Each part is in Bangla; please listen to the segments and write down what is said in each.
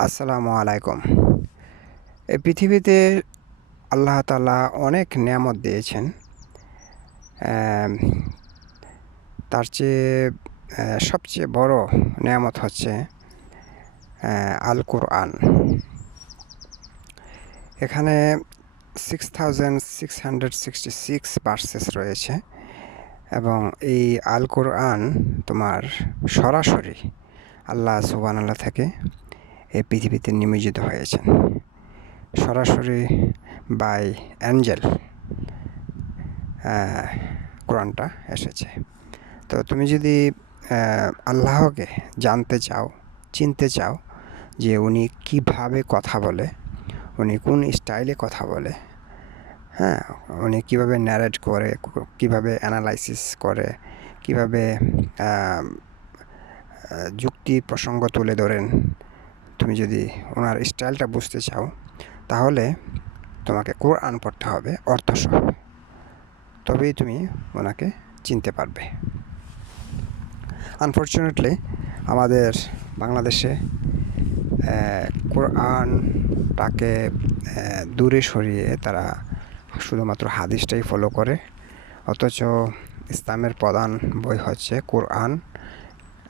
আসসালামু আলাইকুম। এই পৃথিবীতে আল্লাহ তাআলা অনেক নেয়ামত দিয়েছেন। অ্যাম তার চেয়ে সবচেয়ে বড় নেয়ামত হচ্ছে আল কুরআন। এখানে 6666 ভার্সেস রয়েছে এবং এই আল কুরআন তোমার সরাসরি আল্লাহ সুবহানাল্লাহ থেকে এই পৃথিবীতে নিয়োজিত হয়েছেন। সরাসরি বাই অ্যাঞ্জেল কোরআনটা এসেছে। তো তুমি যদি আল্লাহকে জানতে চাও, চিনতে চাও যে উনি কিভাবে কথা বলে, উনি কোন স্টাইলে কথা বলে, হ্যাঁ, উনি কিভাবে ন্যারেট করে, কিভাবে অ্যানালাইসিস করে, কিভাবে যুক্তি প্রসঙ্গ তুলে ধরেন, তুমি যদি ওনার স্টাইলটা বুঝতে চাও তাহলে তোমাকে কোরআন পড়তে হবে অর্থসহ, তবেই তুমি ওনাকে চিনতে পারবে। আনফর্চুনেটলি আমাদের বাংলাদেশে কোরআনটাকে দূরে সরিয়ে তারা শুধুমাত্র হাদিসটাই ফলো করে, অথচ ইসলামের প্রধান বই হচ্ছে কোরআন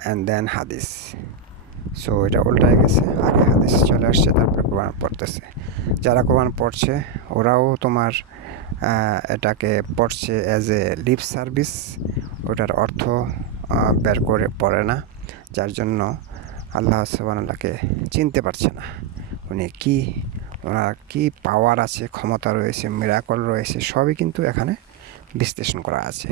অ্যান্ড দেন হাদিস। সো এটা উল্টায় গেছে, আগে হাদিস চলে আসছে, তারপরে কোরআন পড়তেছে। যারা কোরআন পড়ছে ওরাও তোমার এটাকে পড়ছে অ্যাজ এ লিপ সার্ভিস, ওটার অর্থ বের করে পড়ে না, যার জন্য আল্লাহ সুবহানাল্লাহকে চিনতে পারছে না। উনি কি, ওনার কি পাওয়ার আছে, ক্ষমতা রয়েছে, মিরাকল রয়েছে, সবই কিন্তু এখানে বিশ্লেষণ করা আছে।